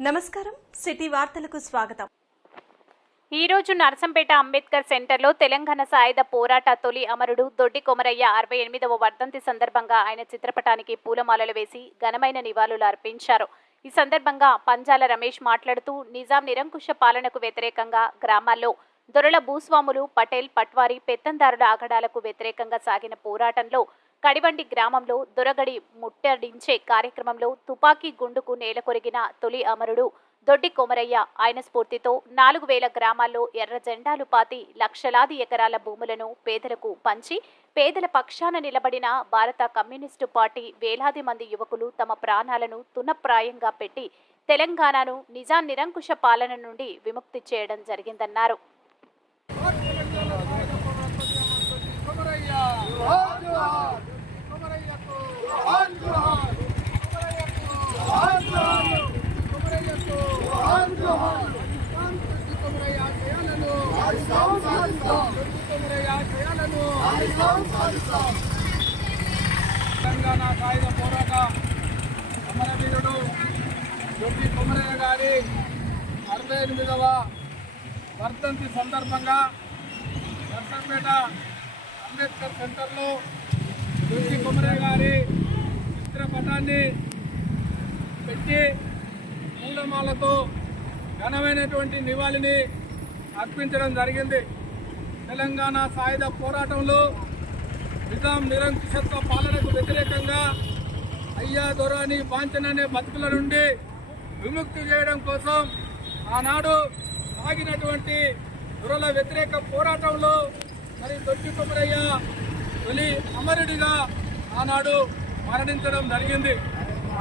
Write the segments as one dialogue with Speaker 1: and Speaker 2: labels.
Speaker 1: నమస్కారం. సిటీ వార్తలకు స్వాగతం.
Speaker 2: ఈరోజు నర్సంపేట అంబేద్కర్ సెంటర్లో తెలంగాణ సాయుధ పోరాట తొలి అమరుడు దొడ్డి కొమరయ్య అరవై ఎనిమిదవ వర్ధంతి సందర్భంగా ఆయన చిత్రపటానికి పూలమాలలు వేసి ఘనమైన నివాళులు అర్పించారు. ఈ సందర్భంగా పంజాల రమేష్ మాట్లాడుతూ నిజాం నిరంకుశ పాలనకు వ్యతిరేకంగా గ్రామాల్లో దొరల భూస్వాములు పటేల్ పట్వారి పెత్తందారుల ఆగడాలకు వ్యతిరేకంగా సాగిన పోరాటంలో కడివండి గ్రామంలో దొరగడి ముట్టడించే కార్యక్రమంలో తుపాకీ గుండుకు నేలకొరిగిన తొలి అమరుడు దొడ్డి కొమరయ్య. ఆయన స్ఫూర్తితో నాలుగు వేల గ్రామాల్లో ఎర్ర జెండాలు పాతి లక్షలాది ఎకరాల భూములను పేదలకు పంచి పేదల పక్షాన నిలబడిన భారత కమ్యూనిస్టు పార్టీ వేలాది మంది యువకులు తమ ప్రాణాలను తునప్రాయంగా పెట్టి తెలంగాణను నిజాం నిరంకుశ పాలన నుండి విముక్తి చేయడం జరిగిందన్నారు.
Speaker 3: తెలంగాణ సాయుధ పోరాట అమరవీరుడు దొడ్డి కొమరయ్య గారి అరవై ఎనిమిదవ వర్ధంతి సందర్భంగా నర్సంపేట అంబేద్కర్ సెంటర్లో దొడ్డి కొమరయ్య గారి చిత్రపటాన్ని పెట్టి పూలమాలతో ఘనమైనటువంటి నివాళిని అర్పించడం జరిగింది. తెలంగాణ సాయుధ పోరాటంలో నిజాం నిరంకుశత్వ పాలనకు వ్యతిరేకంగా అయ్యా దొరాని అనే బతుకుల నుండి విముక్తి చేయడం కోసం ఆనాడు సాగినటువంటి దొరల వ్యతిరేక పోరాటంలో మరి దొడ్డి కొమరయ్య తొలి అమరుడిగా ఆనాడు మరణించడం జరిగింది.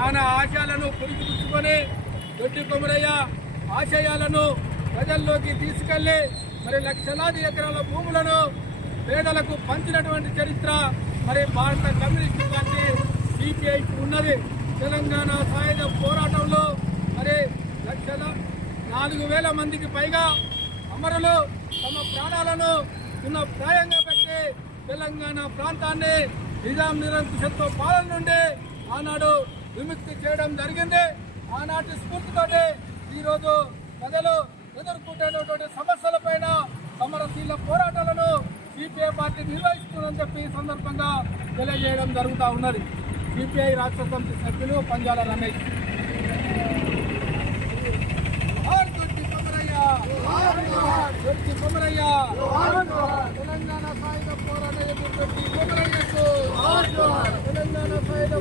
Speaker 3: ఆయన ఆశయాలను పురిగిపుచ్చుకొని దొడ్డి కొమరయ్య ఆశయాలను ప్రజల్లోకి తీసుకెళ్ళి మరి లక్షలాది ఎకరాల భూములను పేదలకు పంచినటువంటి చరిత్ర మరి భారత కమ్యూనిస్టు పార్టీ సిపిఐకి ఉన్నది. తెలంగాణ సాయుధ పోరాటంలో మరి లక్షల నాలుగు వేల మందికి పైగా అమరులు తమ ప్రాణాలను ఉన్న ప్రాయంగా పెట్టి తెలంగాణ ప్రాంతాన్ని నిజాం నిరంకుశత్వ పాలన నుండి ఆనాడు విముక్తి చేయడం జరిగింది. ఆనాటి స్ఫూర్తితోటి ఈరోజు ప్రజలు ఎదుర్కొంటున్నటువంటి సమస్యలపైన సమరశీల పోరాటాలను సిపిఐ పార్టీ నిర్వహిస్తుందని చెప్పి సందర్భంగా తెలియజేయడం జరుగుతూ ఉన్నది. సిపిఐ రాష్ట్ర సమితి సభ్యులు పంజాల రమేష్. తెలంగాణ సాయుధ పోరాటం ఎదురు దొడ్డి కొమరయ్యకు! తెలంగాణ సాయుధ